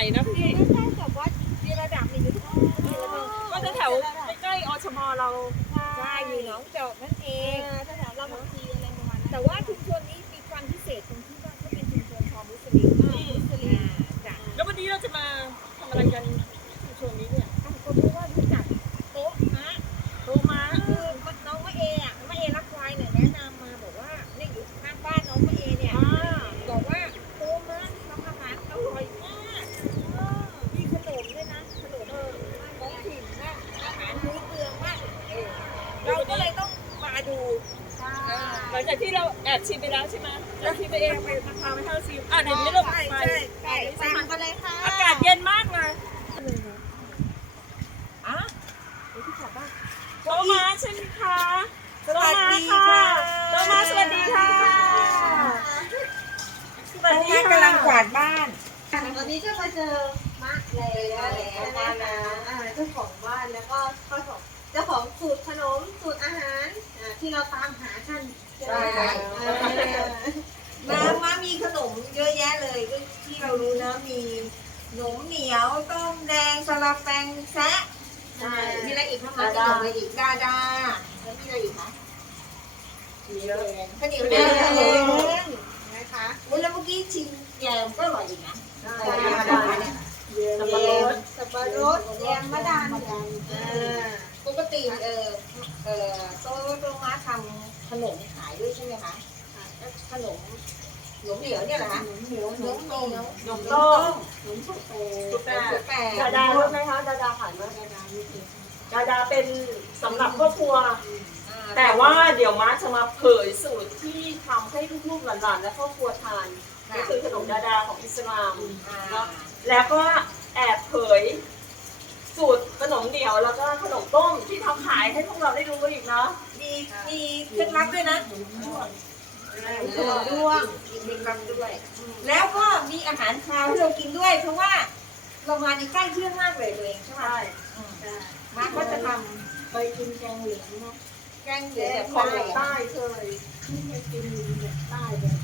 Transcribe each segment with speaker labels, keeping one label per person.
Speaker 1: นะพี่
Speaker 2: ใกล้กับวัดวีระดับนี่อยู่
Speaker 1: ก็จะแถวใกล้ๆอชมเรา
Speaker 2: ใช่อยู่หนองจอกนั่นเองแถวลำบางทีอะไรประมาณนั้นแต่ว่าชุมชนนี้มีความพิเศษตรงที่ว่าเขาเป็นชุมชนชาวมุสลิมจ้ะ
Speaker 1: แล้ววันนี้เราจะมาทำอะไรกันชุมชนนี้เนี่ย
Speaker 2: ก็เพราะว่ารู้จักโต๊ะม้าคือน้องมะเอรักควายเนี่ยแนะนำมาบอกว่าเนี่ยอยู่ข้างบ้านน้องมะเอเนี่ยบอกว่าโต๊ะม้าที่ทำอาหารอร่อยมากมีขนมด้วยนะขนมท้องถิ่นมากอาหารพื้นเมืองมากเราก็เลยต้องมาดู
Speaker 1: หลังจากที่เราแอบชิมไปแล้วใช่ไหมแล้วชิมไปเองไปมาพาไปให้เราชิมเดี๋ยวนี้เราไป
Speaker 2: ตามกันเลยค่ะ
Speaker 1: อากาศเย็นมากเลยโตมาใช่ไหมคะ
Speaker 2: สวัสดีค่ะ
Speaker 1: โตมาสวัสดีค่ะ
Speaker 2: สวัสดีกำลังกวาดบ้านวันนี้จะมาเจอมะแล้วนะเจ้าของบ้านแล้วก็เจ้าของสูตรขนมสูตรอาหารที่เราตามหากันใช่มามีขนมเยอะแยะเลยที่เรารู้นะมีขนมเหนียวต้มแดงสลัดแปงแซะมีอะไรอีกคะมาขนมอะไรอีกดาแล้วมีอะไรอีกคะข้าวเหนียวแดงนะคะแล้วเมื่อกี้ชิมแยมก็อร่อยอีกนะสับปะรดแยมมะดันปกติโต๊ะม้าทำขนมขายด้วยใช่ไหมคะขนมเหนียวเนี่ยแหละคะขนมต้มสุกแป้ง
Speaker 1: ดารู้ไหมคะดาขายไหมดาเป็นสำหรับครอบครัวแต่ว่าเดี๋ยวม้าจะมาเผยสูตรที่ทำให้ลูกๆหลานๆและครอบครัวทานก็คือขนมดาของอิสลามแล้วก็แอบเผยสูตรขนมเหนียวแล้วก็ขนมต้มที่ทำขายให้พวกเราได้รู้อีกเนาะ
Speaker 2: มีเคล็ดลับด้วยนะขนมด้วงมีเคล็ดลับด้วยแล้วก็มีอาหารคาวที่เรากินด้วยเพราะว่าเรามาในใกล้เที่ยงมากเลยตัวเองใช่ไหมมาก็จะทำไปกินแกงเหลืองเนาะแกงเหลืองแบบของใต้เคยไม่กินแบบใต้เลย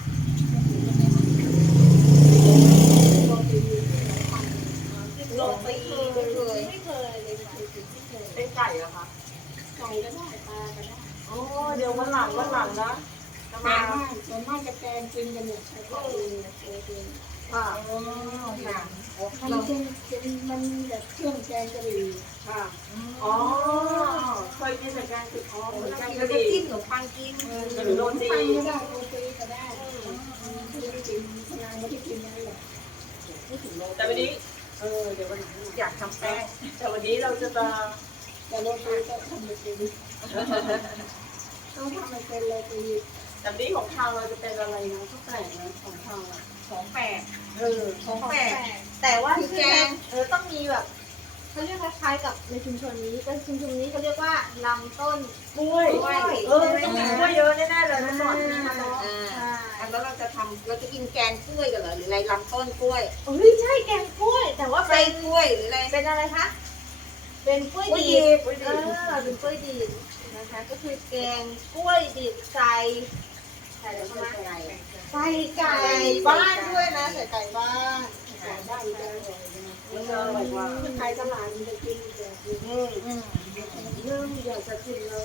Speaker 2: ไม่เคยเลยค่ะ
Speaker 1: เป็นไก่เหรอคะ
Speaker 2: ไก่ก็ได้ปลาก็ได้
Speaker 1: โอ้เดี๋ยววันหลังนะ
Speaker 2: มาส่วนมากจะแกงกินกันเนี่ยใช้ก็
Speaker 1: ค่ะ
Speaker 2: ค่ะมันมันแบบเครื่องแกงกะหรี่
Speaker 1: ค่ะอ๋อเคยกินแต่แกงติดคอ
Speaker 2: แกงกะหรี่จิ้มขนมปังกิน
Speaker 1: หรือโรตี
Speaker 2: ก็ได้โรตีก็ได้ไม่ได้กินพลังไม่ได้กินอะไรหรอก
Speaker 1: แต่วันนี้เดี๋ยววันนี้อยากทำแป้งแต่วันนี้เราจะมา
Speaker 2: แต่โรตีก็ทำไม่เป็นต้องทำไม่เป็นโรตี
Speaker 1: แต่นี้ของทางเราจะเป็นอะไรนะข้าวแปลกนะของทาง
Speaker 2: ของแปลกของแปลกแต่ว่าที่แกงต้องมีแบบเขาเรียกคล้ายๆกับในชุมชนนี้เป็นชุมชนนี้เขาเรียกว่าลำต้น
Speaker 1: กล้วยต้องมีกล้วยเยอะแน่ๆเลยนะก่อน
Speaker 2: แล้วเราจะกินแกงกล้วยกันเหรอหรืออะไรลำต้นกล้วยใช่แกงกล้วยแต่ว่าเป็นกล้วยหรืออะไรเป็นอะไรคะเป็นกล้วยดิบเป็นกล้วยดิบนะคะก็คือแกงกล้วยดิบใส่อะไรใช่ไหมใส่ไก่บ้านด้วยนะใส่ไก่บ้านไก่บ้านจะอร่อยนะคนไทยตลาดมันจะกินแบบเริ่มอยากจะกินแล้ว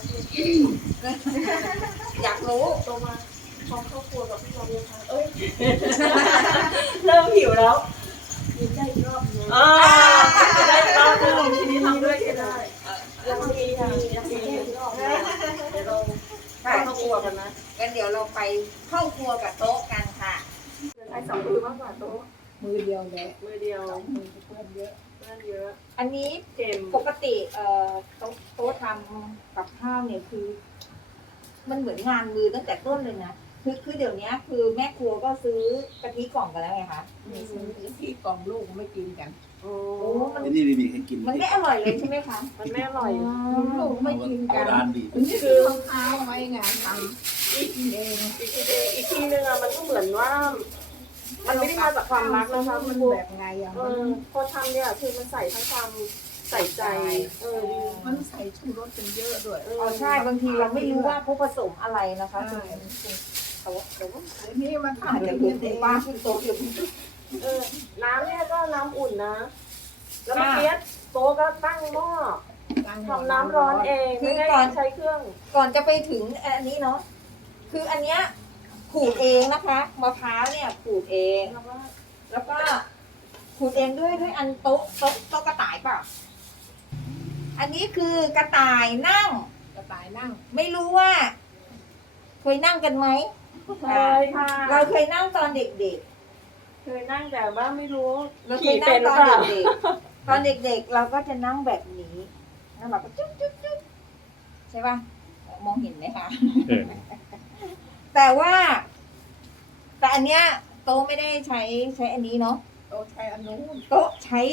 Speaker 2: อยากรู้
Speaker 1: โตมาพร้อมครอบครัวกับพี่เราเลยค่ะเริ่มหิวแล้ว
Speaker 2: กินได้รอบนึง
Speaker 1: ได้รอบนึงทีนี้ทำด้วยก็ได้ยังมีเดี๋ยวเราไปเข้าครัวกันนะ
Speaker 2: งั้นเดี๋ยวเราไปเข้าครัวกับโต๊ะกันค่ะ
Speaker 1: ใช้2 มือมากกว่าโต๊ะ
Speaker 2: มือเดียวเลย
Speaker 1: มือเดียว
Speaker 2: มือเพื่อนเยอะ
Speaker 1: อันนี้
Speaker 2: ปกติโต๊ะทำกับข้าวเนี่ยคือมันเหมือนงานมือตั้งแต่ต้นเลยนะคือเดี๋ยวนี้คือแม่ครัวก็ซื้อกะทิกล่องกันแล้วไงคะซื้อกะทิกล่องลูกไม่กินกัน
Speaker 1: โอ้
Speaker 3: นี่ไม่มีใครกิน
Speaker 2: มันไม่อร่อยเลยใช่ไหมคะ
Speaker 1: มันไม่อร่อย
Speaker 2: ลูกไม่กินกัน
Speaker 3: นี่
Speaker 2: คือข้าวไว้งานทำ
Speaker 1: อีกทีนึงมันก็เหมือนว่ามันไม่ได้มาจากความรักนะคะ
Speaker 2: มันแบบไง
Speaker 1: พอทำเนี่ยคือมันใส่ทั้งความใส่ใจ
Speaker 2: มันใส่ชูรสเป็นเยอะด้วยใช่บางทีเราไม่รู้ว่าเขาผสมอะไรนะคะแต่ว่านี่มันทำจากเด็กบ้านขึ้นโตอยู่
Speaker 1: น้ำเนี่ยก็น้ำอุ่นนะ แล้วเมื่อกี้โต๊ะก็ตั้งหม้อทำน้ำร้อนเองไม่ได้ใช้เครื่อง
Speaker 2: ก่อนจะไปถึงอันนี้เนาะคืออันเนี้ยขูดเองนะคะมะพร้าวเนี่ยขูดเองแล้วก็ขูดเองด้วยอันโต๊ะกระต่ายเปล่าอันนี้คือกระต่ายนั่งไม่รู้ว่า เคยนั่งกันไหม
Speaker 1: เคยค่ะ
Speaker 2: เราเคยนั่งตอนเด็ก
Speaker 1: เคยนั่งแต่ว่าไม่รู้
Speaker 2: ๆเราเค
Speaker 1: ขี่
Speaker 2: ยนั่
Speaker 1: เป็
Speaker 2: ง
Speaker 1: นห
Speaker 2: ต
Speaker 1: รือ
Speaker 2: อน
Speaker 1: เปล่า
Speaker 2: เด็กๆตอนเด็กๆ เราก็จะนั่งแบบนี้แล้วเราก็จุ๊บใช่ป่ะมองเห็นไหมคะ
Speaker 3: เห็น
Speaker 2: แต่อันเนี้ยโต๊ะไม่ได้ใช้อันนี้เนาะ
Speaker 4: โต๊ะใช้อันนู้น
Speaker 2: โต๊ะใช้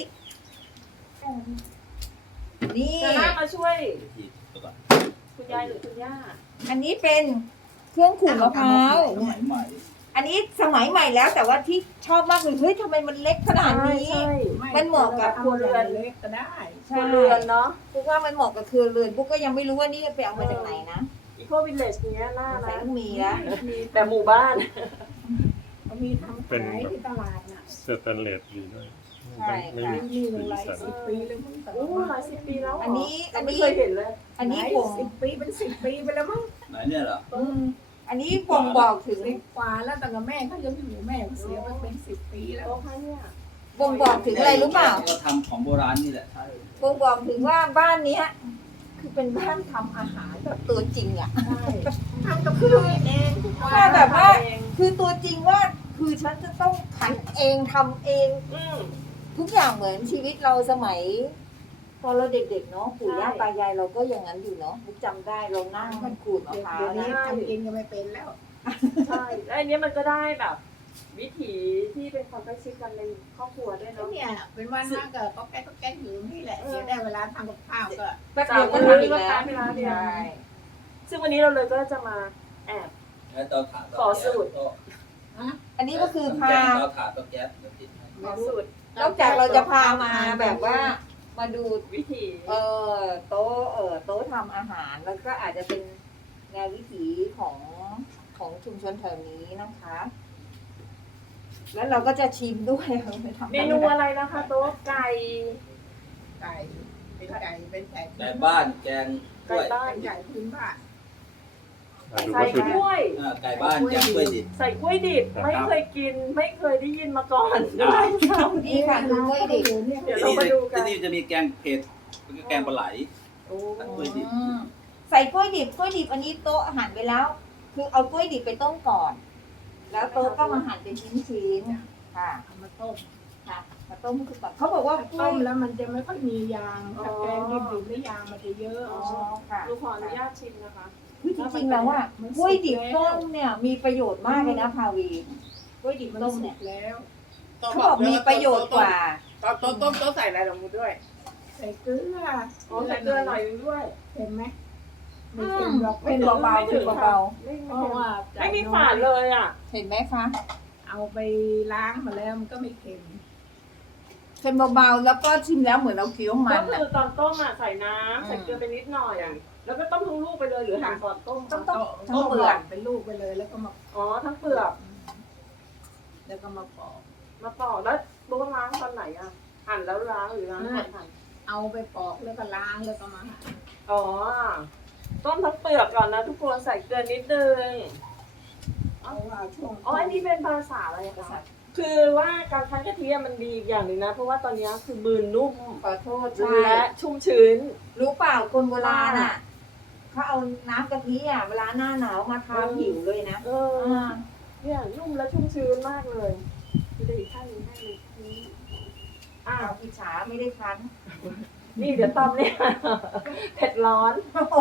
Speaker 2: นี่
Speaker 1: จะน่ามาช่วยคุณยายหรือคุณย่า
Speaker 2: อันนี้เป็นเครื่องขูดมะพร้าว
Speaker 4: สมัยใหม่
Speaker 2: อันนี้สมัยใหม่แล้วแต่ว่าที่ชอบมากเลยเฮ้ยทำไมมันเล็กขนาดนี้
Speaker 1: ใช่
Speaker 2: มันเหมาะกับครัวเรือน
Speaker 4: เล็กก็ได้
Speaker 1: ครัวเรือนเนาะ
Speaker 2: ปุ๊กว่ามันเหมาะกับครัวเรือนปุ๊กก็ยังไม่รู้ว่านี่ไปเอามาจากไหนนะ
Speaker 1: พวกวิลเลจเนี้ยน่า
Speaker 2: ใส่
Speaker 1: นะ
Speaker 2: ต้องมีแล้ว
Speaker 1: มีแต่หมู่บ้าน
Speaker 4: เขามีทำขายที่ตลาดน่ะ
Speaker 3: สแตนเลสดีด้วย
Speaker 2: ใช่
Speaker 3: ไม่
Speaker 2: ค่ะ
Speaker 3: มี
Speaker 4: นี่ห
Speaker 3: สี
Speaker 4: นึ่งหลาย
Speaker 3: สัน
Speaker 4: สิบปีแล้วมั้งแต่
Speaker 1: โอ้
Speaker 4: ว่า
Speaker 1: หลายสิบปีแล้วเหร
Speaker 2: อันนี้
Speaker 1: ไม่เคยเห็นเลย
Speaker 2: อันนี้
Speaker 4: หลาย
Speaker 2: บ่ง
Speaker 4: สิบปีเป็น10 ปีไปแล้วมั้ง
Speaker 5: ไหนเนี่ยเหรอ
Speaker 2: อันนี้บ่งบอกถึง
Speaker 4: 10 กว่าแล้วแต่กับแม่เขายังอยู่แม่เสียไปเป็น10 ปีแล้ว
Speaker 1: โต๊ะค่ะเนี่ย
Speaker 2: บ่งบอกถึงอะไรรู้เปล่า
Speaker 5: ก็ทำของโบราณนี่แหละใช่
Speaker 2: บ่งบอกถึงว่าบ้านเนี้ยคือเป็นบ้านทำอาหารแบบตัวจริงอ่ะ
Speaker 1: ใช่
Speaker 4: ทำกับข้าวเองทุกวัน
Speaker 2: ว่าแบบว่า
Speaker 1: เอง
Speaker 2: คือตัวจริงว่าคือฉันจะต้องขันเองทำเอง
Speaker 1: อืม
Speaker 2: ทุกอย่างเหมือนชีวิตเราสมัยตอนเราเด็กๆเนาะปู่ย่า
Speaker 1: ใช่
Speaker 2: ตายายเราก็อย่างนั้นอยู่เนาะบุ๊กจำได้เรานั่งมันขูดมะพร้าว
Speaker 4: เดี๋ยวนี้
Speaker 2: นะ
Speaker 4: ทำเองก็ไม่เป็นแล้ว
Speaker 1: ใช่แล้วอันเนี้ยมันก็ได้แบบ วิถีที่เป็นความใกล้ชิดกันในครอบครัวด้วย
Speaker 4: ก็
Speaker 1: เนาะ
Speaker 4: เนี่ยเป็นวันนั่งก็แก๊กอยู่นี่แหละเดี๋ยวได้เวลาทำกับข้าวก็
Speaker 2: แป๊บเดียวก็ทำอีกแล้ว
Speaker 1: เวลาเดียว
Speaker 2: ใช่
Speaker 1: ซึ่งวันนี้เราเลยก็จะมาแอบ
Speaker 5: ใช้เตาถ่าน
Speaker 1: ขอสูตร
Speaker 2: อันนี้ก็คือ
Speaker 5: แก
Speaker 2: พา
Speaker 5: งเตาถ่านเตาแก๊สเดี๋ยวติดให้
Speaker 1: ขอสูตร
Speaker 2: นอกจากเราจะพามาแบบว่ามาดู
Speaker 1: วิถี
Speaker 2: โต๊ะทำอาหารแล้วก็อาจจะเป็นแนววิถีของชุมชนแถวนี้นะคะ แล้วเราก็จะชิมด้วย
Speaker 1: เมนูอะไรนะคะ โต๊ะไก่
Speaker 4: ไก่เป็นไก่เป็นไก่
Speaker 5: ไก่บ้านแกงกล้
Speaker 1: ไก่
Speaker 5: วย
Speaker 1: บ้าน
Speaker 4: เป็นไก่พื้นบ้าน
Speaker 3: ดู
Speaker 1: ใส่
Speaker 3: วัตถุ
Speaker 1: ก
Speaker 3: ดิบ
Speaker 1: ล้วย
Speaker 5: ไก่บ้านแกงกล้วยดิบ
Speaker 1: ใส่กล้วยดิบ
Speaker 3: ครับ
Speaker 1: ไม่เคยกิน ไม่เคยได้ยินมาก่อน
Speaker 2: นี่ค่ะคือกล้วยดิบ
Speaker 4: เนี่ย
Speaker 1: เดี๋ยว
Speaker 5: ที่
Speaker 1: เรา
Speaker 5: นี่
Speaker 1: มาดูกัน
Speaker 5: ที่นี่จะมีแกงเผ็ดแล้วก็แกงปลาไหล
Speaker 1: โอ้
Speaker 5: กล้วยดิบ
Speaker 2: ใส่กล้วยดิบอันนี้โต๊ะหั่นไปแล้ว คือเอากล้วยดิบไปต้มก่อน แล้วโต๊ะก็มาหั่นเป็นชิ้นๆค่ะ
Speaker 4: เอามาต้ม
Speaker 2: ค่ะมาต้มคือก่อนเขาบอกว่า
Speaker 4: ถ้าก
Speaker 2: ล้
Speaker 4: ต้
Speaker 2: วย
Speaker 4: มแล้วมันจะไม่ค่อยมียางถ้าแกงดิบๆแล้วยางมันจะเยอะ
Speaker 2: อ๋อค่ะ
Speaker 1: ดูขออนุญาตชิมนะคะ
Speaker 2: คือจริงๆแล้วว่ากล้วยดิบต้มเนี่ยมีประโยชน์มากเลยนะพาวีกล้วยดิบ
Speaker 4: มัน
Speaker 2: ต้ม
Speaker 4: สุ
Speaker 2: เนี่ย
Speaker 4: กแล้ว
Speaker 2: เขาบอกมีประโยชน์กว่า
Speaker 6: ต้มใส่อะไรลงไปด้วย
Speaker 4: ใส่เกลือ
Speaker 1: อ๋อใส่เกลือหน่อยนึงด้วย
Speaker 4: เห็นไหมไม่
Speaker 2: อื
Speaker 4: เค็
Speaker 2: ม
Speaker 4: มหรอก
Speaker 2: เป็นเบาๆเป็นเบา
Speaker 1: ไม่
Speaker 4: เพ
Speaker 1: ไม่
Speaker 4: ราะว่า
Speaker 1: ไม่มีฝาดเลยอ่ะ
Speaker 2: ๆเห็นไหมคะ
Speaker 4: เอาไปล้างมาแล้วมันก็ไม่เค็ม
Speaker 2: เป็นเบาๆแล้วก็ชิมแล้วเหมือนเราเคี้ยวมั
Speaker 1: ก็
Speaker 2: น
Speaker 1: คือตอนต้มอ่ะใส่น้ำใส่เกลือไปนิดหน่อยแล้วก็ต้มทั้งลูกไปเลยหรือหั่นก่อนต้ม
Speaker 2: ต้ม
Speaker 4: ต้ม
Speaker 2: ทั้งเปลือก
Speaker 4: เป็นลูกไปเลยแล้วก็มา
Speaker 1: อ๋อทั้งเปลือก
Speaker 4: แล้วก็มาปอก
Speaker 1: มาปอกแล้วรู้ว่าล้างตอนไหนอ่ะหั่นแล้วล้างหรือล้างก่อนหั่น
Speaker 4: เอาไปปอกแล้วก็ล้างแล้วก็มาหั่น
Speaker 1: อ๋อต้มทั้งเปลือกก่อนนะทุกคนใส่เกลือนิดนึง
Speaker 4: เพราะว่าช่วง
Speaker 1: อ๋ออันนี้เป็นภาษาอะไรคะคือว่าการคั้นกะทิอะมันดีอีกอย่างหนึ่งนะ เพราะว่าตอนนี้คือบืนนุ่ม
Speaker 2: ขอโทษใช่
Speaker 1: และชุ่มชื้น
Speaker 2: รู้เปล่าคนโบราณอ่ะเขาเอาน้ำกะทิอ่ะเวลาหน้าหนาวมาทาผิวเลยนะ
Speaker 1: เออเนี่ยนุ่มและชุ่มชื้นมากเลยคือได้อีกท่านหนึงให้เลยอ่ะ
Speaker 2: อ้าวอิจฉาไม่ได้คั้น
Speaker 1: นี่เดี๋ยวตำเนี่ย เผ็ดร้อน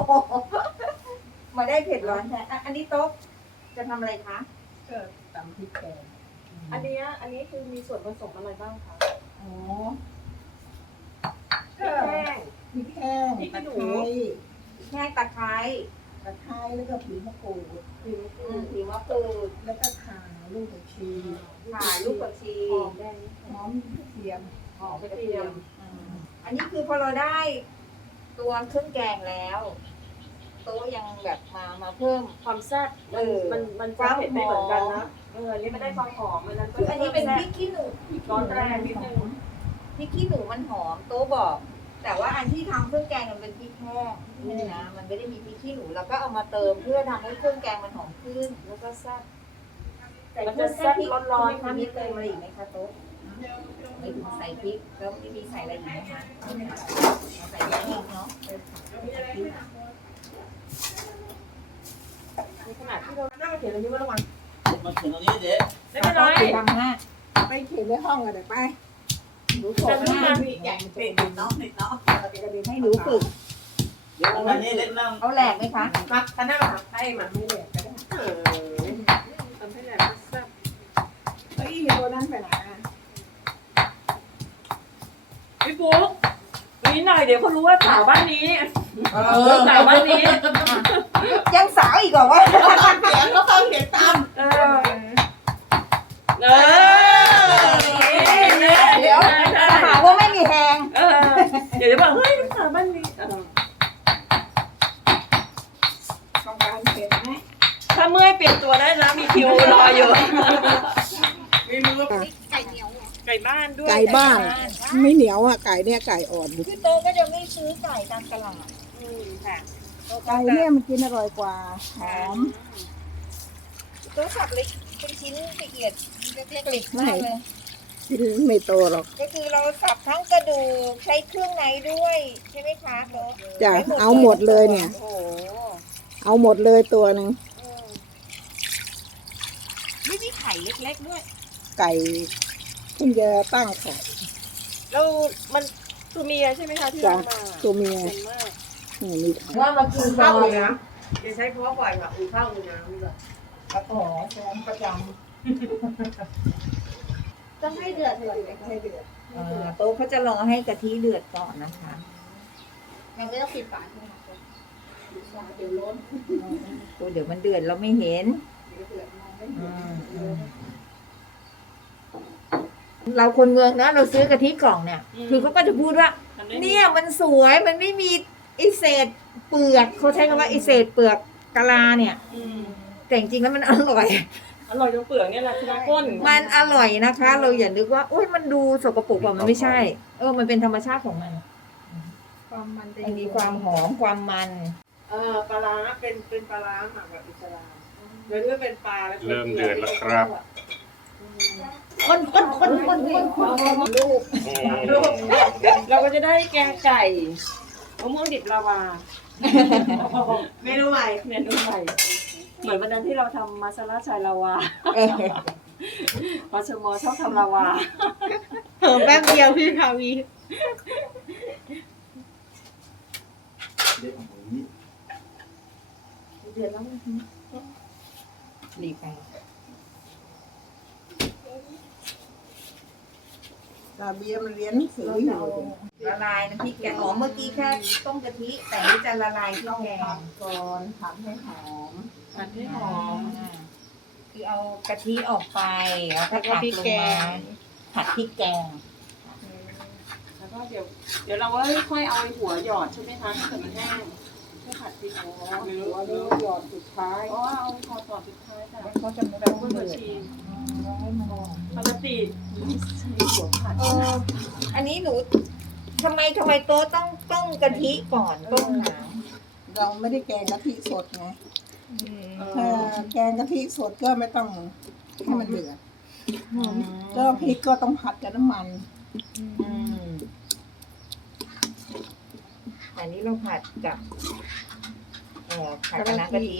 Speaker 2: มาได้เผ็ดร้อนแท้อันนี้โต๊ะจะทำอะไรคะ
Speaker 4: ก็ตำพริกแกง
Speaker 1: อันนี้คือมีส่วนผสมอะไรบ้างคะ
Speaker 4: อ๋อ
Speaker 1: พริกแห้ง
Speaker 4: พริกแห้ง
Speaker 1: พริกขี้
Speaker 4: ตะ
Speaker 1: หนู
Speaker 4: ไคร้
Speaker 2: แค่ตะไคร้
Speaker 4: ตะไคร้แล้วก็ผิวมะกรูด
Speaker 2: ผิวมะกรูด
Speaker 4: แล้วก็ข่าลูกผักชี
Speaker 2: ข่าลูกผักชี
Speaker 1: หอมแดง
Speaker 4: หอมกระเทียม
Speaker 1: หอมกระเทียม
Speaker 2: อันนี้คือพอเราได้ตัวเครื่องแกงแล้วโต๊ะยังแบบมาเพิ่ม
Speaker 1: ความแซ่บ
Speaker 2: เออ
Speaker 1: มันจะเผ็ดไม่เหมือนกันนะ
Speaker 2: เอ
Speaker 1: นี่มันได้ความหอมมัน
Speaker 2: คืออันนี้เป็นพริกขี้หนู
Speaker 1: ร้อนแรงนิดนึง
Speaker 2: พริกขี้หนูมันหอมโต๊ะบอก แต่ว่าอันที่ทำเครื่องแกงมันเป็นพริกแห้งนี่นะมันไม่ได้มีพริกขี้หนูเราก็เอามาเติมเพื่อทำให้เครื่องแกงมันหอมขึ้นแล้วก็แซ่บมันจะแซ่บพริกร้อนๆค่ะมีเติมอะไรอีกไหมคะโต๊ะไม่ถึงใส่พริกแล้วมีใส่อะไรอีกไหมคะใส่พริกเนาะ
Speaker 1: ในขณะที่เราหน้าเขียนอะไรนี่ว่าระวัง
Speaker 5: มาถึงตรงนี้เด็ก
Speaker 1: ไม่เป็นไร
Speaker 2: ดำหน้า
Speaker 4: ไปเขียนในห้องกันเดี๋ยวไปหนูโผล่หน้าใหญ่มันเป็นเนาะเนาะ
Speaker 2: ให้หนูฝึก
Speaker 5: เดี๋ยววันนี้เล็กนั่ง
Speaker 2: เอาแหลกไหมคะ
Speaker 1: มาคณะมาให้มันไม่แหลกก็ได้ทำให้แหลกแซ่บ
Speaker 4: เฮ้ยตัวนั้นไปไหน
Speaker 1: พี่ปุ๊กนี้หน่อยเดี๋ยวเขารู้ว่าสาวบ้านนี้สาวบ้านนี้
Speaker 2: ยังสาวอีกเหรอวะ
Speaker 4: เขียนแล้วเขาเขียนตาม
Speaker 2: เดี๋ยวหาว่าไม่มีแหง
Speaker 1: เดี๋ยวจะบอกเฮ้ยสาวบ้านนี้
Speaker 4: ต้องการเขียนไหม
Speaker 1: ถ้าเมื่อยเปลี่ยนตัวได้นะมีคิวรออยู่ไม่รู้ไก่บ้านด้วย
Speaker 4: ไก่บ้านไม่เหนียวอ่ะไก่เนี่ยไก่อ่อน
Speaker 2: คือโตก็จะไม่ซื้อไก่ตามตลาด
Speaker 1: ค่ะ
Speaker 4: ไก่เนี่ยมันกินอร่อยกว่าหอม
Speaker 2: โต๊สับเล็กเป็นชิ้นละเอียดเล็กๆมากเลย
Speaker 4: กินไม่โตหรอก
Speaker 2: ก็คือเราสับทั้งกระดูกใช้เครื่องในด้วยใช่ไหมคะโต๊ะ
Speaker 4: จ้ะเอาหมดเลยเนี่ย
Speaker 2: โอ้โห
Speaker 4: เอาหมดเลยตัวหนึ่ง
Speaker 2: ไม่มีไข่เล็กๆด้วย
Speaker 4: ไก่เพิ่งจะตั้งไข่
Speaker 1: แล้วมันตัวเมียใช่ไหมคะที่
Speaker 4: จ้ะ
Speaker 1: เรามา
Speaker 4: ตัวเมีย
Speaker 1: เป็นมาก
Speaker 4: นี่มีไข่
Speaker 2: ว่ามากิน
Speaker 1: ข้าว
Speaker 2: เล
Speaker 1: เลย ยนะจะใช้เพราะบ่อยแบบอุ่นข้าวอุ่นน้ำแบบ
Speaker 4: อ๋อแซมประจ
Speaker 2: ต้องให้เดือดก่อน
Speaker 4: ำให้เดือด
Speaker 2: โต๊ะเขาจะรอให้กะทิเดือดก่อนนะคะยังไม่ต้องปิดฝาใช่ไหมคะ
Speaker 4: เดี๋ยวล้น
Speaker 2: เดี๋ยวมันเดือดเราไม่เห็น
Speaker 4: เดี๋ยวเดือดมองไม่
Speaker 2: เราคนเมืองนะเราซื้อกะทิกล่องเนี่ย คือเขาก็จะพูดว่า เนี่ยมันสวยมันไม่มีไอเศษเปลือกเขาใช้คำว่าไอเศษเปลือกกะลาเนี่ย แต่จริงๆแล้วมันอร่อย
Speaker 1: อร่อยจนเปลือกเนี่ยแหละที่ก้น
Speaker 2: มันอร่อยนะคะ เราอย่านึกว่าโอ้ยมันดูสกปรกว่ามันไม่ใช่ มันเป็นธรรมชาติของมัน
Speaker 4: ความมันจะ
Speaker 2: มันมีความหอมความมัน
Speaker 1: ปลาร้าเป็นปลาร้าหมักแบบอิสลามเดี๋ยวนี้เป็นปลาแล้ว
Speaker 3: เริ่มเดือดแล้วครับ
Speaker 2: คนลูก
Speaker 1: เราก็จะได้แกงไก่มะม่วงดิบลาวาเมนูใหม่เหมือนวันนั้นที่เราทำมาซาลาชายลาวาพอชมชอบทำลาวาแป๊บเดียวพี่คาวี
Speaker 5: เด็กของผมนี่
Speaker 2: เดือดแล้วรีบไป
Speaker 4: ลาเบียมันเรียนหนังสืออยู่
Speaker 2: ละลายน้ำพริกแกงอ๋อเมื่อกี้แค่ต้มกะทิแต่นี่จะละลายที่แกง
Speaker 4: ก่อนผัดให้หอม
Speaker 1: ผัดให้หอม
Speaker 2: คือเอากะทิออกไปแล้วก็ผัดลงมาผัดพริกแกง
Speaker 1: แล้วก็เดี๋ยวเราก็ค่อยเอาไอ้หัวหยอดใช่ไหมคะถ้าเกิดมันแห้งให้ผัดพริกอ๋อ
Speaker 4: หัวเนื้อหยอดสุดท้าย
Speaker 1: อ๋อเอาพอต่อสุดท้ายค่ะ
Speaker 4: เขาจะไม่
Speaker 1: แบ
Speaker 4: ต้
Speaker 1: บ
Speaker 4: อง
Speaker 1: กุ้ง
Speaker 4: เดื
Speaker 1: ผั
Speaker 4: อ
Speaker 1: ด
Speaker 4: ด
Speaker 1: ชีส
Speaker 4: ให้มันหอม
Speaker 1: ปกติใช้หัวผัด
Speaker 2: อันนี้หนูทำไมโต๊ะต้องต้มกะทิก่อนต้มน้
Speaker 4: เราไม่ได้แกงกะทิสดไงถ้าแกงกะทิสดก็ไม่ต้องให้มันเดือดก็พริกก็ต้องผัดกับน้ำมัน
Speaker 2: อันนี้เราผัดกับผัดกับน้ำกะทิ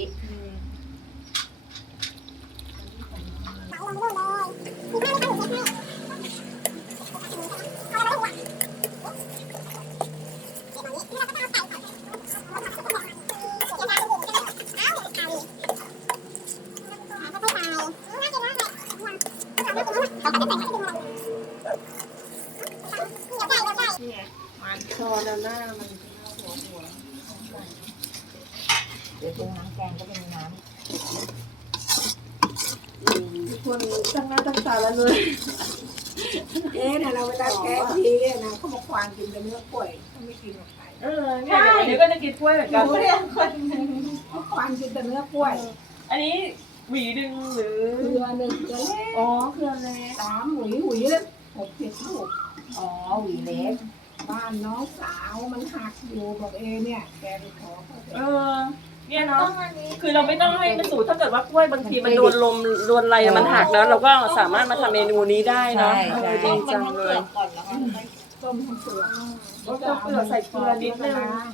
Speaker 1: มันคอด้านหน้ามันหัว
Speaker 2: เดี๋ยวตรงน้ำแกงก็เป็นน้
Speaker 1: คนตั้งหน้าตั้งตาแล้วเลย
Speaker 4: เจ๊เนี่ยเราเวลาแกงทีนะเขาบอกควานกินแต่เนื้อกล้วยเขาไม่กินกับไก่
Speaker 1: เนี่ยเดี๋ยวก็จะกินกล้วยเหมือนกัน
Speaker 4: รู้เรื่องคนเขาควานกินแต่เนื้อกล้วย
Speaker 1: อันนี้หวีดึงหรือ
Speaker 4: เครือหนึ่งเครือเล็ก
Speaker 1: อ๋อเครือเล็ก
Speaker 4: 3 หวีละ6-7 ลูก
Speaker 2: อ๋อหวีเล็ก
Speaker 4: บ้านน้องสาวมันหักอยู่บอกเนี่ยแกไปขอเขาเถ
Speaker 1: เอ
Speaker 4: อะ
Speaker 1: อเนี่ยเนาะคือเราไม่ต้องให้มันสูตรถ้าเกิดว่ากล้วยบางทีมันโดนลมโดนอะไรมันหักแล้วเราก็สามารถมาทำเมนูนี้ได้เนาะเออดีจังเลย
Speaker 4: ต้มทั้งเปลือก
Speaker 1: ต้มทั้งเปลือกใส่เกลือนิดนึง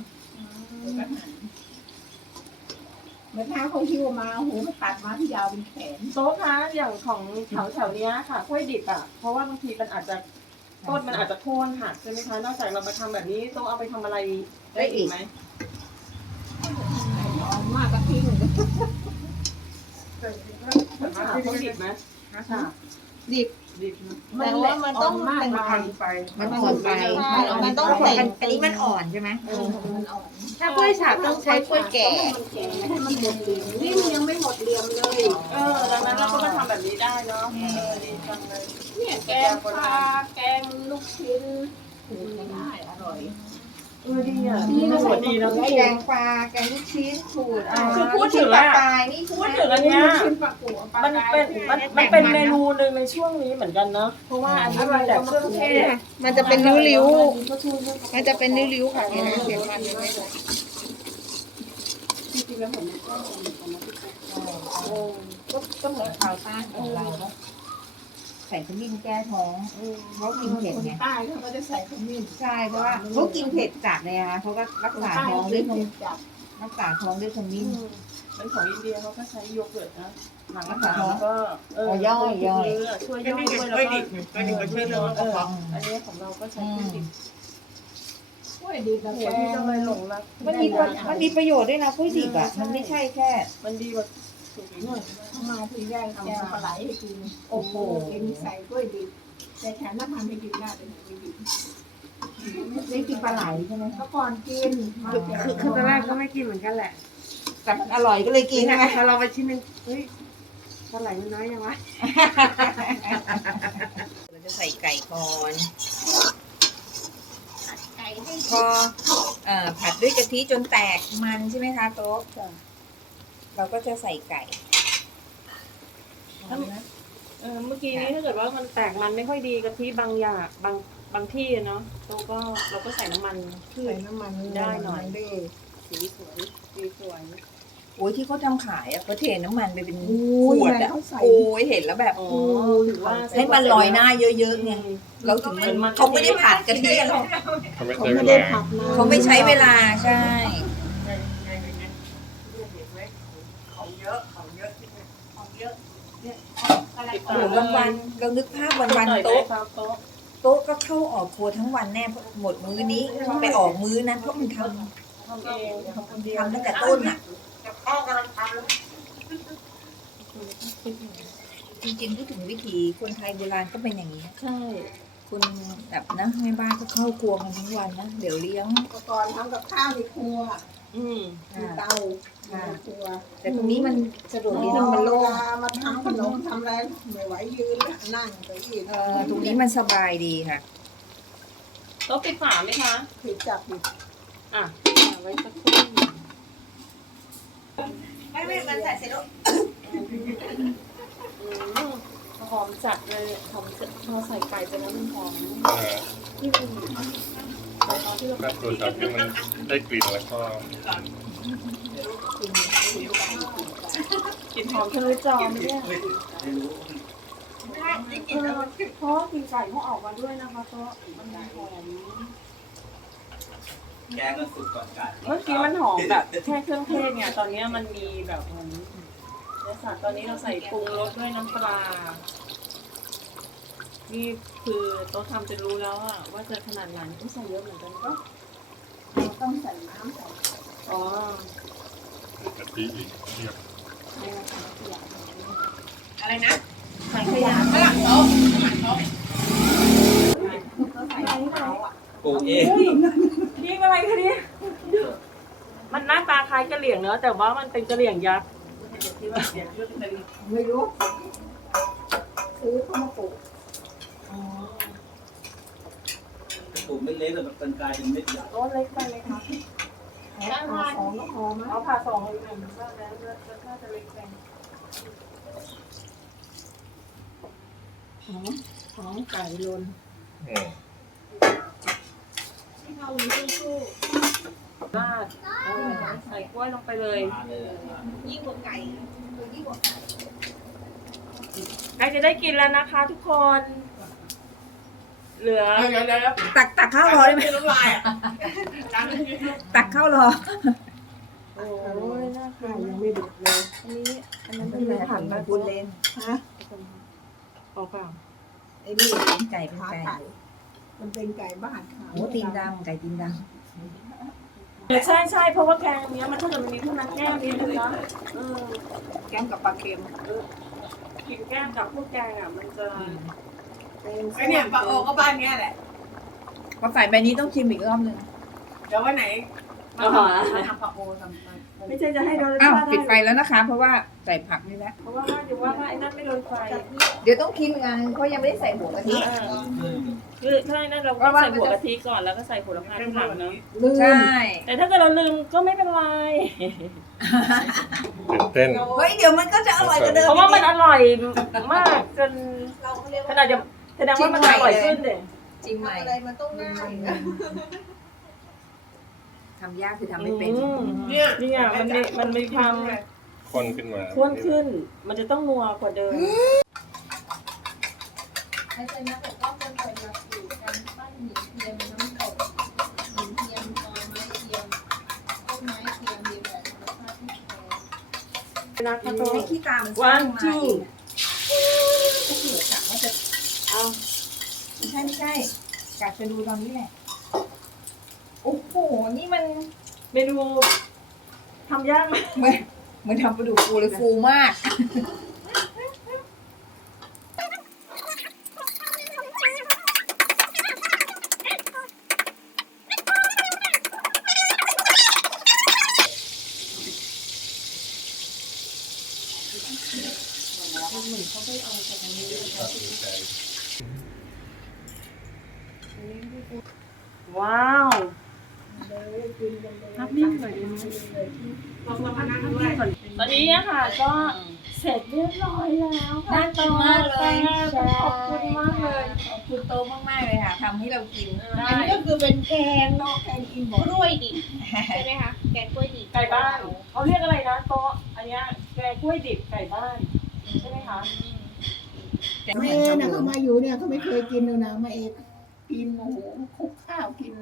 Speaker 4: เหมือนถ้าเขาหิ้วมาหูมันตัดมาที่ยาวเป็นแขน
Speaker 1: โต๊ะคะอย่างของแถวเนี้ยค่ะกล้วยดิบอ่ะเพราะว่าบางทีมันอาจจะต้นมันอาจจะโค่นหักใช่ไหมคะนอกจากเรามาทำแบบนี้ต้องเอาไปทำอะไรได้อีกไหม
Speaker 4: อ่อนมากก็ทิ้ง
Speaker 1: ฉาบเขาดิบไหมฉาบ
Speaker 2: ดิบ
Speaker 1: ดิบนะ
Speaker 2: แต่ว่ามันต้อง
Speaker 4: มาก
Speaker 6: มา
Speaker 4: ไป
Speaker 6: ทำไป
Speaker 2: มันอ่อนไปมันต้องแต่อันนี้มันอ่อนใช่ไหม
Speaker 4: มันอ่อน
Speaker 2: ถ้ากล้วยฉาบต้องใช้กล้วยแก่
Speaker 4: มันแก่ให้มันหมดเหลี่ยมนี่มันยังไม่หมดเหลี่ยมเลย
Speaker 1: ดังนั้นเราก็มาทำแบบนี้ได้เนาะดีจังเลย
Speaker 4: เนี่ยแกงปลาแกงลูกชิ้นถูกได้อร่อย
Speaker 1: ดีอ่ะดีนะสวัสดีนะ
Speaker 2: แกงปลาแกงลูกชิ้นขูด
Speaker 1: คือพูดถึง
Speaker 2: ปลา
Speaker 1: อ่ะ
Speaker 2: ปลายนี่ใช่
Speaker 1: พู
Speaker 2: ไหม
Speaker 1: ดถึงอันเนี้ย
Speaker 4: ชิ้นปลากูปลา
Speaker 1: มัน
Speaker 4: กาย
Speaker 1: เป็นเมนูหนึ่งในช่วงนี้เหมือนกันเนาะเพราะว่าอันนี้มีแต่เครื่องเทศ
Speaker 2: มันจะเป็นริ้วๆมันจะเป็นริ้วๆค่ะเนี่ยนะเดี๋ยวมันเลย
Speaker 4: จริงๆแล้วผมก็เหมือนกันนะพี่ตุ๊กก็เหมือนชาวใต้ของเรา
Speaker 2: ใส่ขมิ้นแก้ท้องเขากินเผ็ด
Speaker 4: คน
Speaker 2: ไง
Speaker 4: ใต้เขาก็จะใส่ขมิ้น
Speaker 2: ใช่เพราะว่าเขากินเผ็ดจัดเลยนะคะเขาก็รัก
Speaker 4: คน
Speaker 2: ษา
Speaker 4: ใต้
Speaker 2: ท้อง
Speaker 4: เขา
Speaker 2: ด้วย
Speaker 4: เผ็ดจัด
Speaker 2: รักษาท้องด้วยขมิ้น
Speaker 1: เป็นของอินเดียเขาก็ใช้โยเกิร์ตนะหลัง
Speaker 2: รั
Speaker 1: อาก
Speaker 2: ษา
Speaker 1: หาร
Speaker 2: ท้อง
Speaker 1: ก็
Speaker 2: ย่อย
Speaker 1: ช่วย
Speaker 6: ก็
Speaker 1: ย่อย
Speaker 6: นี่
Speaker 1: ด้วย
Speaker 6: ไง
Speaker 1: แล้ว
Speaker 6: กล้วย
Speaker 1: ก็
Speaker 6: ดิบไงกล้วยดิบก็ช่วยเรื่องโรคกระเพาะ
Speaker 1: อันนี้ของเราก็ใช้เครื่องดื่ม
Speaker 4: กล้วยดีกับ
Speaker 1: โห
Speaker 4: แก
Speaker 1: ที่
Speaker 4: ง
Speaker 1: จะไปหลงรัก
Speaker 2: มันมีประโยชน์ด้วยนะกล้วยดิบอ่ะมันไม่ใช่แค่
Speaker 1: มันดีกว่าสุกอีกหน่อย
Speaker 4: มาทีแรกแกงปลาไหลให้กิน
Speaker 2: โอ้โห
Speaker 4: กินใส่กล้วยดิบแต่ฉันน่ะทำให้กินได้เป็นกล้วยดิบ
Speaker 2: ได้กินปลาไหลใช่ไหม
Speaker 4: เมื่อก่อนกินมาแกง
Speaker 6: คือตอนแรกก็ไม่กินเหมือนกันแหละ
Speaker 2: แต่มันอร่อยก็เลยกิน
Speaker 6: นี่
Speaker 2: ไง
Speaker 6: ไงพอเราไปชิ้นนึงเฮ้ยปลาไหลมันน้อยยังวะ
Speaker 2: เราจะใส่ไก่ก่อน
Speaker 4: ไก่ให้
Speaker 2: พอผัดด้วยกะทิจนแตกมันใช่ไหมคะโต๊ะเราก็จะใส่ไก่
Speaker 1: เมื่อกี้นี้ถ้าเกิดว่ามันแตกมันไม่ค่อยดีกะทิบางอย่างบางที่เนาะเราก็ใส่น้ำมันพืช
Speaker 4: ใส่น้ำมัน
Speaker 1: ได้หน่อย
Speaker 4: ได้
Speaker 1: สีสวย
Speaker 2: โอ้ยที่เขาทำขายอ่ะเขาเทน้ำมันไปเป็น
Speaker 4: โอ้
Speaker 2: ข
Speaker 4: ยว
Speaker 2: ด
Speaker 4: แม่
Speaker 2: อ่ะ
Speaker 4: เขาใส่
Speaker 2: โอ้ยเห็นแล้วแบบ
Speaker 1: อ๋อถือว่า
Speaker 2: ให้มันลอยหน้าเยอะๆไงเราถึงมันเขาไม่ได้ผัดกะทิหรอก
Speaker 3: เขาไม่
Speaker 4: เขา
Speaker 3: ใช้เว
Speaker 4: ไม่ได้
Speaker 3: ลา
Speaker 4: ผัดนะ
Speaker 2: เขาไม่ใช้เวลาใช่
Speaker 6: ของเยอะของเยอะของเยอะ
Speaker 2: โอ้วันๆเรานึกภาพวันๆโต๊ะโต๊ะก็เข้าออกครัวทั้งวันแน่เพราะหมดมื้อนี้ไปออกมื้อนั้นเพราะมันท
Speaker 1: ทำเองทำคนเดียว
Speaker 2: ำตั้งแต่ต้นอ่ะ
Speaker 6: พ่อกำลังทำแล้ว
Speaker 2: จริงๆพูดถึงวิถีคนไทยโบราณก็เป็นอย่างนี้
Speaker 1: ใช่
Speaker 2: คุณแบบนะแม่บ้านก็เข้าครัวกันทั้งวันนะเดี๋ยวเลี้ยง
Speaker 4: เมื่อก่อนทำกับข้าวในครัว
Speaker 1: อืม
Speaker 4: มีเตาในครัว
Speaker 2: แต่ตรงนี้มันสะดวกดี
Speaker 4: เว
Speaker 2: นะมันโล่ง
Speaker 4: ลามาทำขนมทำอะไรไม่ไหวยืนแล้วนั่งไปอีก
Speaker 2: ตรงนี้มันสบายดีค่ะ
Speaker 1: โต๊ะปิดฝาไหมคะ
Speaker 4: ผิดจับผิด
Speaker 1: อ่ะไว้สักครู่
Speaker 2: ไม่มันใส่เสร็จแล้ว
Speaker 1: หอมจัดเลยหอมจัดพอใส่ไก่ไปแล้วมันหอม
Speaker 3: เออ
Speaker 1: ที่มัน
Speaker 3: ก็ตัวจับที่มันได้กลิ่นแล้วก็
Speaker 1: กลิ่นหอมทะลุจอไม่ได้
Speaker 5: ไม่รู้
Speaker 1: เพราะกลิ่นไก่เขาออกมาด้วยนะคะเพราะมันหอม
Speaker 5: แกงมันสุกก่อนไก่
Speaker 1: เมื่อกี้มันหอมแบบแค่เครื่องเทศเนี่ยตอนนี้มันมีแบบเหมือนเนื้อสัตว์ตอนนี้เราใส่ปรุงรสด้วยน้ำปลานี่คือโต๊ะทำจะรู้แล้วอะว่าจะขนาดไหนต้องใส่เยอะเหมือนกันก็
Speaker 4: ต้องใส่น้ำใส่
Speaker 1: อ๋อก
Speaker 3: ะทิอีกเทียบ
Speaker 6: อะไรนะ
Speaker 2: ถังขยะ
Speaker 6: ฝรั่งโต๊ะฝรั่งโต๊ะ
Speaker 4: ใส่น้ำเขาอ่ะ
Speaker 5: ปลูกเอง
Speaker 1: นี่อะไรคะเนี่ยมันหน้าตาคล้ายกะเหรี่ยงเนอะแต่ว่ามันเป็นกะเหรี่ยงยักษ์
Speaker 4: ไม่รู้ซื้อเข้ามาปลูก
Speaker 5: ปลูกเล็กๆแต่มันกลายเป็นเม็ดใหญ่
Speaker 1: โอ้เล็กไปไหมคะ
Speaker 4: เอาของก็พอมั้ย
Speaker 1: เอาผ่าสองเลยหนึ่งก็แล้วน่าจะเล็กไป
Speaker 4: ของไก่ลน
Speaker 3: อืม
Speaker 1: ที่เขามีสู้ๆราดใส่กล้วยลงไปเลย
Speaker 5: มาเลยมา
Speaker 2: ยิ่งกว่าไก่ยิ่งกว่าไก่
Speaker 1: ใกล้จะได้กินแล้วนะคะทุกคน เหลือ
Speaker 6: เดี๋ยว
Speaker 2: ตักข้าวรอได้ไหม
Speaker 6: น้ำลายอ่ะ
Speaker 2: ตักข้าวรอ
Speaker 1: โอ้ยน่า
Speaker 4: ไก่
Speaker 1: กิน
Speaker 4: ยังไม่ดุเลย
Speaker 1: อันนั้นเป็นผันมา
Speaker 2: บุญเลน
Speaker 4: ฮะ
Speaker 1: ออกเปล่า
Speaker 2: ไอ้นี่ไก่เป็น
Speaker 4: ขา
Speaker 2: ไก่
Speaker 4: ไก่มันเป็นไก่บ้านค่ะ
Speaker 2: โอ้ตีนดำไก่ตีนด
Speaker 1: ใช่ใช่เพราะว่าแกงเนี้ยมันถ้าเกิดมันมีพวกนั้นแก้มนิดนึงนะ
Speaker 4: แกงกับปลาเค็ม
Speaker 1: กินแก้มกับพวกแกงอ่ะมันจะ
Speaker 6: ไอเนี่ยปลาโอก็บ้านเนี้ยแหละ
Speaker 2: ำพอใส่ใบนี้ต้องชิมอีกรอบนึง
Speaker 6: เดี๋ยววันไหนมาทำปลาโอทำ
Speaker 1: ไม่ใช่จะให้โดน
Speaker 2: อ้าว
Speaker 1: ได้
Speaker 2: ปิดไฟแล้วนะคะ เพราะว่าใส่ผักนี่แล้ว
Speaker 1: เพราะว่าอยู่ว่าไอ้นั่นไม่โดนไฟ
Speaker 2: เดี๋ยวต้องชิมอีกอันเพราะยังไม่ได้ใส่หัวกะทิ
Speaker 1: คือถ้าไอ้นั่นเราก็ใส่หัวกะทิก่อนแล้วก็ใส่ผลไม้ทีหลังเนาะ
Speaker 2: ใช่
Speaker 1: แต่ถ้าเกิดเราลืมก็ไม่เป็นไร
Speaker 3: ตื่นเต้น
Speaker 2: เฮ้ยเดี๋ยวมันก็จะอร่อยกว่าเดิม
Speaker 1: เพราะว่ามันอร่อยมากจน
Speaker 2: เราเรียก
Speaker 1: ขนาดจะแสดงว่ามันอร่อยขึ้นเด็
Speaker 2: จิ้มใหม่
Speaker 4: อะไรมันต้องง่ายนะ
Speaker 2: ทำยากคือทำไม่เป็น
Speaker 1: เนี่ยมันมีความ
Speaker 3: ข้นขึ้นมา
Speaker 1: ข้นขึ้น มันจะต้องนัวกว่าเดิม
Speaker 4: ไอ้เจ้านักก็เป็นคนรักอยู่การปั้นหินเทียมน้ำตกหินเทียมตอไม้เทียมต้นไม้เทียมมีแบบธรรมชาติที่แท้
Speaker 1: นะ
Speaker 2: ให้
Speaker 1: คะ
Speaker 2: ขี้ตามันสร้างมาเองก็คือกะว่าจะ
Speaker 1: เอา
Speaker 2: ไม่ใช่กะจะดูตอนนี้แหละโอ้โหนี่มัน
Speaker 1: เมนูทำยากไหม
Speaker 2: เหมือนทำปลาดุกฟูเลยฟูมาก
Speaker 1: ว้าวนับนิ่งหน่อยดีไหมตอนนี้นะคะก็เสร็จเรียบร้อยแล้วค่ะ
Speaker 2: น่ากินมากเลย
Speaker 1: ขอบคุณมากเลย
Speaker 2: ขอบคุณโตมากๆเลยค่ะทำให้เรากิน
Speaker 1: ได้
Speaker 4: อันนี้ก็คือเป็นแกงเนาะแกงกินบอก
Speaker 2: กล้วยดิบใช่ไหมคะแกงกล้วยดิบ
Speaker 1: ไก่บ้านเขาเรียกอะไรนะโต๊ะอันเนี้ยแกงกล้วยดิบไก่บ้านใช่ไหมคะ
Speaker 4: แม่นะเขามาอยู่เนี่ยเขาไม่เคยกินเลยนะมาเองกินโอ้โหคลุกข้าวกิน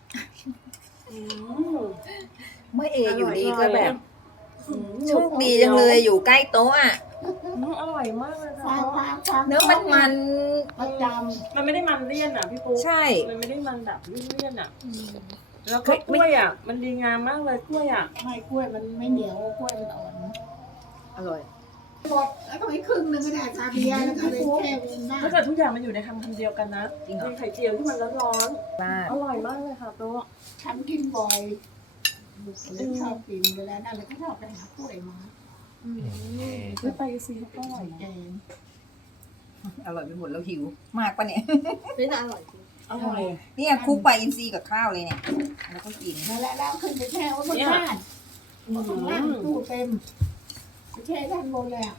Speaker 2: เมื่อเออยู่ดีก็แบบโชคดีจังเลยอยู่ใกล้โต๊ะอ่ะ
Speaker 1: อร่อยมากเลย
Speaker 4: ฟา
Speaker 1: ค่ะ
Speaker 4: งฟาง
Speaker 2: เนื้อมัน
Speaker 4: ประจ
Speaker 1: มันไม่ได้มันเลี่ยนอ่ะพี่ปุ๊ก
Speaker 2: ใช่
Speaker 1: มันไม่ได้มันแบบเลี่ยนอ่ะแล้วก็กล้วยอ่ะมันดีงามมากเลยกล้วยอ่ะ
Speaker 4: ำไม่กล้วยมันไม่เหนียวกล้วยมันอ่อน
Speaker 2: อร่อย
Speaker 4: หมดแล้วก็ไม่ครึ่งนึงก็ได้ชาเบียร์แล้วก็เลยแค่เวนได้
Speaker 1: ถ้าเกิดทุกอย่างมันอยู่ในคำเดียวกันนะ
Speaker 2: จริงเหรอ
Speaker 1: มีไข่เจียวที่มันร้อน
Speaker 2: มาก
Speaker 1: ๆอร่อยมากเลยค่ะโต๊ะ
Speaker 4: ฉันกินบ่อยเลยชอบกินเวลานั่นเลยก็ชอบไปหากล้วยมา
Speaker 1: ไม่ไปซีก็อร่อย
Speaker 4: แก
Speaker 1: นะ
Speaker 4: ง
Speaker 2: อร่อยไปหมดแล้วหิว มากปะเนี่ย
Speaker 4: ไม่น่าอร่อยจริง
Speaker 1: อร่อย
Speaker 2: เนี่ยคลุกปลาอินทรีกับข้าวเลยเนี่ยแล้วก็กิน
Speaker 4: แล้วขึ้นไปแช่ไว้บนบ้านข้างล่างตู้เต็มไปแช่ด้านบนเลยอ่ะ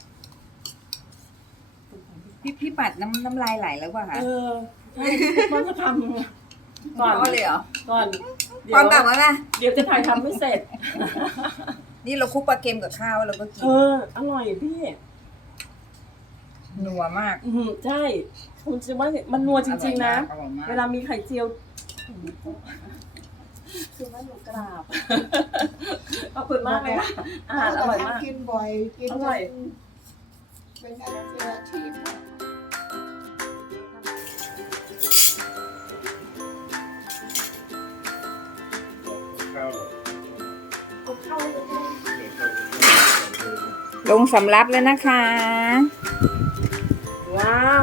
Speaker 2: พี่ปัดน้ำลายไหลแล้วป่ะคะ
Speaker 1: ใช่มันจะทำก่อน
Speaker 2: เอาเลยเหรอ
Speaker 1: ก่อนเดี๋
Speaker 2: ความ
Speaker 1: ยว
Speaker 2: กลับมาล่ะ
Speaker 1: เดี๋ยวจะถ่ายทำไม่เสร็จ
Speaker 2: นี่เราคลุกปลาเค็มกับข้าวแล้วเราก็กิน
Speaker 1: อร่อยพี่
Speaker 2: นัวมาก
Speaker 1: ใช่คุณจะว่ามันนัวจริงๆนะ
Speaker 2: อร่อยมาก
Speaker 1: เวลามีไข่เจียวคือว่าหนูกราบ ขอบคุณมากเลยค่ะอาหารอร่อยมาก
Speaker 4: กินบ่อยกิน
Speaker 1: อร่อย
Speaker 4: เป็นอาชีพ
Speaker 3: ข้าวเหรอ
Speaker 2: ลงสำรับแล้วนะคะ
Speaker 1: ว้า